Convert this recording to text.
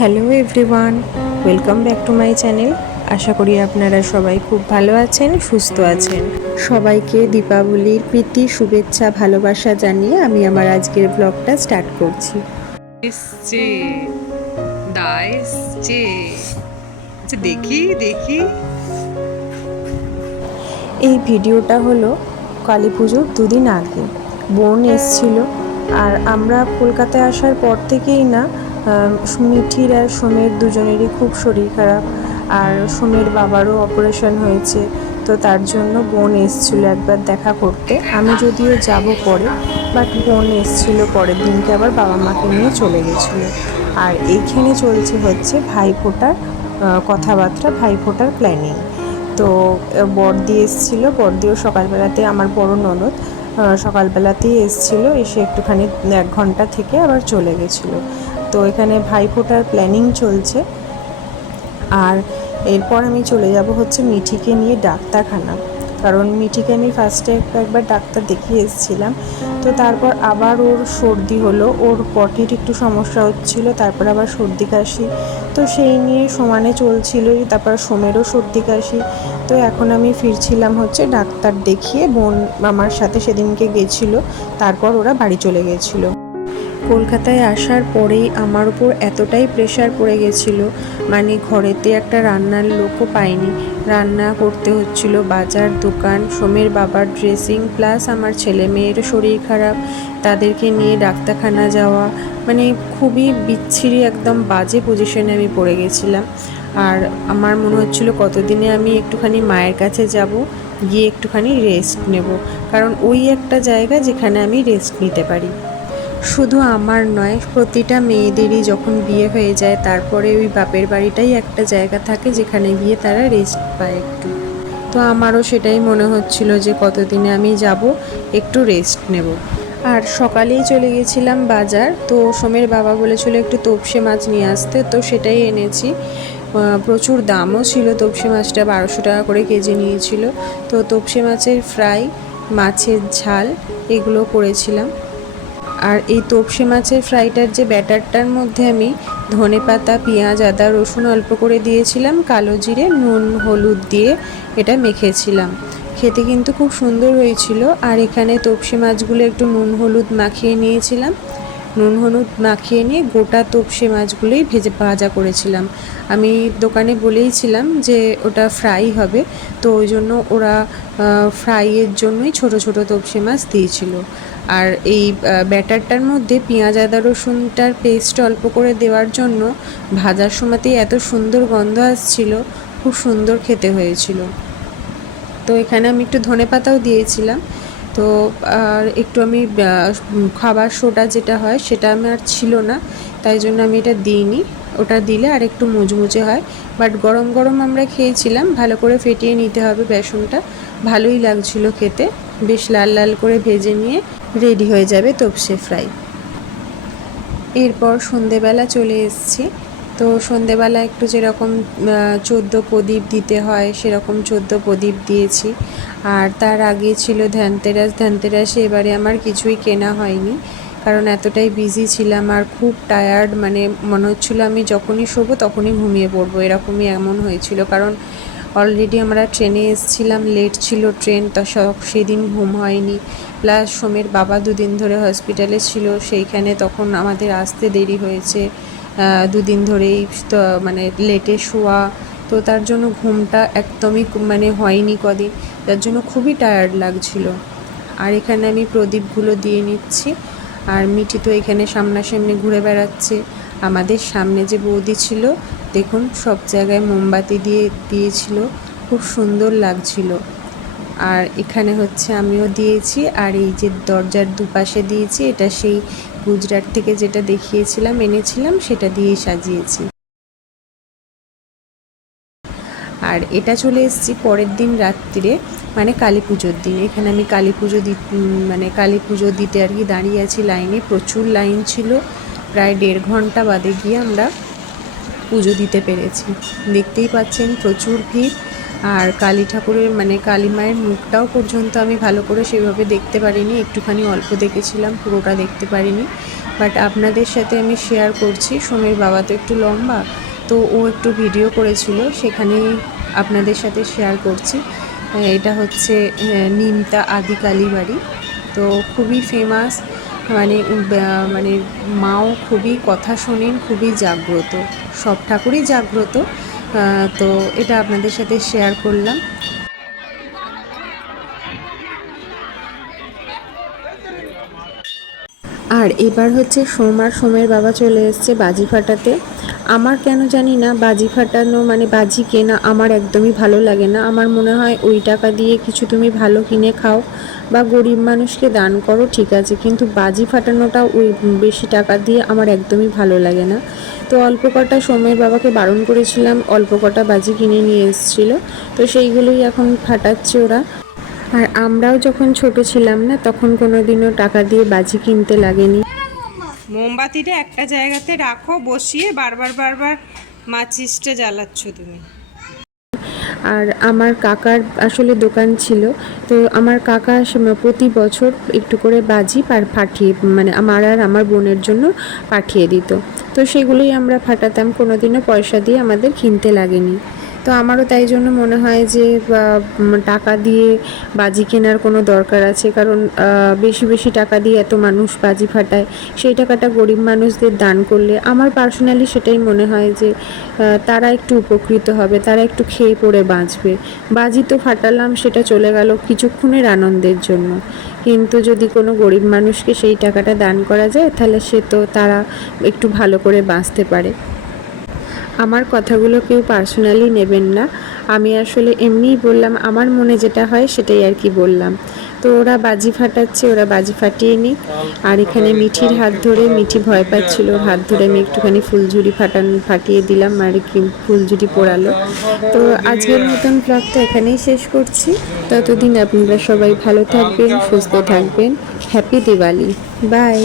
Hello everyone, welcome back to my channel. আশা করি আপনারা সবাই খুব ভালো আছেন, সুস্থ আছেন। সবাইকে দীপাবলির প্রীতি, শুভেচ্ছা, ভালোবাসা জানিয়ে আমি আমার আজকের ব্লগটা স্টার্ট করছি। এসছে দা এসছে। আচ্ছা দেখি দেখি। এই ভিডিওটা হলো কালী পুজোর দুদিন আগে। বোন এসছিল, আর আমরা কলকাতায় আসার পর থেকেই না মিঠির আর সোমের দুজনেরই খুব শরীর খারাপ, আর সোমের বাবারও অপারেশন হয়েছে। তো তার জন্য বোন এসছিল একবার দেখা করতে। আমি যদিও যাব পরে, বাট বোন এসছিল পরের দিনকে, আবার বাবা মাকে নিয়ে চলে গেছিলো। আর এইখানে চলছে হচ্ছে ভাইফোঁটার কথাবার্তা, ভাইফোঁটার প্ল্যানিং। তো বড়দি এসেছিল, বড়দিও সকালবেলাতে, আমার বড় ননদ সকালবেলাতেই এসেছিল, এসে একটুখানি 1 ঘন্টা থেকে আবার চলে গেছিলো। তো এখানে ভাইফোঁটার প্ল্যানিং চলছে। আর এরপর আমি চলে যাব হচ্ছে মিঠিকে নিয়ে ডাক্তারখানা, কারণ মিঠিকে আমি ফার্স্টে একবার ডাক্তার দেখিয়ে এসেছিলাম। তো তারপর আবার ওর সর্দি হলো, ওর পটির একটু সমস্যা হচ্ছিলো, তারপর আবার সর্দি কাশি। তো সেই নিয়ে সমানে চলছিলই, তারপর সোমেরও সর্দি কাশি। তো এখন আমি ফিরছিলাম হচ্ছে ডাক্তার দেখিয়ে, বোন আমার সাথে সেদিনকে গেছিলো, তারপর ওরা বাড়ি চলে গেছিলো। কলকাতায় আসার পরেই আমার উপর এতটাই প্রেশার পড়ে গেছিলো, মানে ঘরেতে একটা রান্নার লোকও পাইনি, রান্না করতে হচ্ছিল, বাজার, দোকান, সোমের বাবার ড্রেসিং, প্লাস আমার ছেলে মেয়েরও শরীর খারাপ, তাদেরকে নিয়ে ডাক্তারখানা যাওয়া, মানে খুবই বিচ্ছিরি একদম বাজে পজিশনে আমি পড়ে গেছিলাম। আর আমার মনে হচ্ছিল কতদিনে আমি একটুখানি মায়ের কাছে যাব, গিয়ে একটুখানি রেস্ট নেব, কারণ ওই একটা জায়গা যেখানে আমি রেস্ট নিতে পারি। শুধু আমার নয়, প্রতিটা মেয়েদেরই যখন বিয়ে হয়ে যায় তারপরে ওই বাপের বাড়িটাই একটা জায়গা থাকে যেখানে গিয়ে তারা রেস্ট পায় একটু। তো আমারও সেটাই মনে হচ্ছিল যে কতদিনে আমি যাব, একটু রেস্ট নেব। আর সকালেই চলে গেছিলাম বাজার। তো সোমের বাবা বলেছিল একটু তোপসে মাছ নিয়ে আসতে, তো সেটাই এনেছি। প্রচুর দামও ছিল, তোপসে মাছটা 1200 টাকা করে কেজি নিয়েছিল। তো তোপসে মাছের ফ্রাই, মাছের ঝাল, এগুলো করেছিলাম। আর এই তোপসে মাছের ফ্রাইটার যে ব্যাটারটার মধ্যে আমি ধনেপাতা, পেঁয়াজ, আদা, রসুন অল্প করে দিয়েছিলাম, কালো জিরে, নুন, হলুদ দিয়ে এটা মেখেছিলাম। খেতে কিন্তু খুব সুন্দর হয়েছিল। আর এখানে তোপসে মাছগুলো একটু নুন হলুদ মাখিয়ে নিয়েছিলাম, নুন হলুদ মাখিয়ে নিয়ে গোটা তোপসে মাছগুলোই ভাজা করেছিলাম। আমি দোকানে বলেইছিলাম যে ওটা ফ্রাই হবে, তো ওই জন্য ওরা ফ্রাইয়ের জন্যই ছোট ছোট তোপসে মাছ দিয়েছিল। আর এই ব্যাটারটার মধ্যে পেঁয়াজ, আদা, রসুনটার পেস্ট অল্প করে দেওয়ার জন্য ভাজার সময়তেই এত সুন্দর গন্ধ আসছিল, খুব সুন্দর খেতে হয়েছিল। তো এখানে আমি একটু ধনেপাতাও দিয়েছিলাম। তো আর একটু আমি খাবার সোডা যেটা হয় সেটা আমার ছিল না, তাই জন্য আমি এটা দিইনি। ওটা দিলে আর একটু মুচমুচে হয়। বাট গরম গরম আমরা খেয়েছিলাম, ভালো করে ফেটিয়ে নিতে হবে বেসনটা, ভালোই লাগছিল খেতে। বেশ লাল লাল করে ভেজে নিয়ে রেডি হয়ে যাবে তোপসে ফ্রাই। এরপর সন্ধেবেলা চলে এসেছি। তো সন্ধেবেলা একটু যেরকম 14 প্রদীপ দিতে হয় সেরকম 14 প্রদীপ দিয়েছি। আর তার আগে ছিল ধনতেরাস। ধনতেরাসে এবারে আমার কিছুই কেনা হয়নি, কারণ এতটাই বিজি ছিলাম আর খুব টায়ার্ড, মানে মনে হচ্ছিলো আমি যখনই শোবো তখনই ঘুমিয়ে পড়বো, এরকমই এমন হয়েছিল। কারণ অলরেডি আমরা ট্রেনে এসেছিলাম, লেট ছিল ট্রেন, তো সেদিন ঘুম হয়নি। প্লাস সোমের বাবা 2 দিন ধরে হসপিটালে ছিল, সেইখানে তখন আমাদের আসতে দেরি হয়েছে। 2 দিন ধরেই তো মানে লেটে শোয়া, তো তার জন্য ঘুমটা একদমই মানে হয়নি কদিন, তার জন্য খুবই টায়ার্ড লাগছিল। আর এখানে আমি প্রদীপগুলো দিয়ে নিচ্ছি। আর মিঠি তো এখানে সামনাসামনি ঘুরে বেড়াচ্ছে। আমাদের সামনে যে বৌদি ছিল, দেখুন সব জায়গায় মোমবাতি দিয়েছিল, খুব সুন্দর লাগছিল। আর এখানে হচ্ছে আমিও দিয়েছি। আর এই যে দরজার দুপাশে দিয়েছি, এটা সেই গুজরাট থেকে যেটা দেখিয়েছিলাম, এনেছিলাম, সেটা দিয়েই সাজিয়েছি। আর এটা চলে এসেছি পরের দিন রাত্রিরে, মানে কালী পুজোর দিন। এখানে আমি কালী পুজো দিতে আর কি দাঁড়িয়ে আছি লাইনে। প্রচুর লাইন ছিল, প্রায় 1.5 ঘন্টা বাদে গিয়ে আমরা পুজো দিতে পেরেছি। দেখতেই পাচ্ছেন প্রচুর ভিড়। আর কালী ঠাকুরের মানে কালী মায়ের মুখটাও পর্যন্ত আমি ভালো করে সেভাবে দেখতে পারিনি, একটুখানি অল্প দেখেছিলাম, পুরোটা দেখতে পারিনি। বাট আপনাদের সাথে আমি শেয়ার করছি। সোমের বাবা তো একটু লম্বা, তো ও একটু ভিডিও করেছিল, সেখানেই আপনাদের সাথে শেয়ার করছি। এটা হচ্ছে নিমতা আদি কালীবাড়ি, তো খুবই ফেমাস। মানে মাও খুবই কথা শোনেন, খুবই জাগ্রত, সব ঠাকুরই জাগ্রত। তো এটা আপনাদের সাথে শেয়ার করলাম। আর এবার হচ্ছে সোমের বাবা চলে এসছে বাজি ফাটাতে। আমার কেন জানি না বাজি ফাটানো মানে বাজি কেনা আমার একদমই ভালো লাগে না। আমার মনে হয় ওই টাকা দিয়ে কিছু তুমি ভালো কিনে খাও বা গরিব মানুষকে দান করো, ঠিক আছে, কিন্তু বাজি ফাটানোটা ওই বেশি টাকা দিয়ে আমার একদমই ভালো লাগে না। তো অল্প কটা সোমের বাবাকে বারণ করেছিলাম, অল্প কটা বাজি কিনে নিয়ে এসেছিলো, তো সেইগুলোই এখন ফাটাচ্ছে ওরা। আর আমরাও যখন ছোট ছিলাম না, তখন কোনোদিনও টাকা দিয়ে বাজি কিনতে লাগেনি। মোমবাতিটা একটা জায়গাতে রাখো বসিয়ে, বারবার বারবার মাচিসটা জ্বালাচ্ছ তুমি। আর আমার কাকার আসলে দোকান ছিল, তো আমার কাকা প্রতি বছর একটু করে বাজি পাঠিয়ে মানে আমার আর আমার বোনের জন্য পাঠিয়ে দিত। তো সেগুলোই আমরা ফাটাতাম, কোনোদিনও পয়সা দিয়ে আমাদের কিনতে লাগেনি। তো আমারও তাই জন্য মনে হয় যে টাকা দিয়ে বাজি কেনার কোনো দরকার আছে, কারণ বেশি বেশি টাকা দিয়ে এত মানুষ বাজি ফাটায়, সেই টাকাটা গরিব মানুষদের দান করলে আমার পার্সোনালি সেটাই মনে হয় যে তারা একটু উপকৃত হবে, তারা একটু খেয়ে পড়ে বাঁচবে। বাজি তো ফাটালাম, সেটা চলে গেল কিছুক্ষণের আনন্দের জন্য, কিন্তু যদি কোনো গরিব মানুষকে সেই টাকাটা দান করা যায়, তাহলে তারা একটু ভালো করে বাঁচতে পারে। আমার কথাগুলো কেউ পার্সোনালি নেবেন না, আমি আসলে এমনিই বললাম, আমার মনে যেটা হয় সেটাই আর কি বললাম। তো ওরা বাজি ফাটাচ্ছে, ওরা বাজি ফাটিয়ে নিক। আর এখানে মিঠির হাত ধরে, মিঠি ভয় পাচ্ছিল, ওর হাত ধরে আমি একটুখানি ফুলঝুরি ফাটিয়ে দিলাম, আর কি ফুলঝুরি পোড়ালো। তো আজকের মতন ব্লগটা এখানেই শেষ করছি। ততদিন আপনারা সবাই ভালো থাকবেন, সুস্থ থাকবেন। Happy Diwali, by.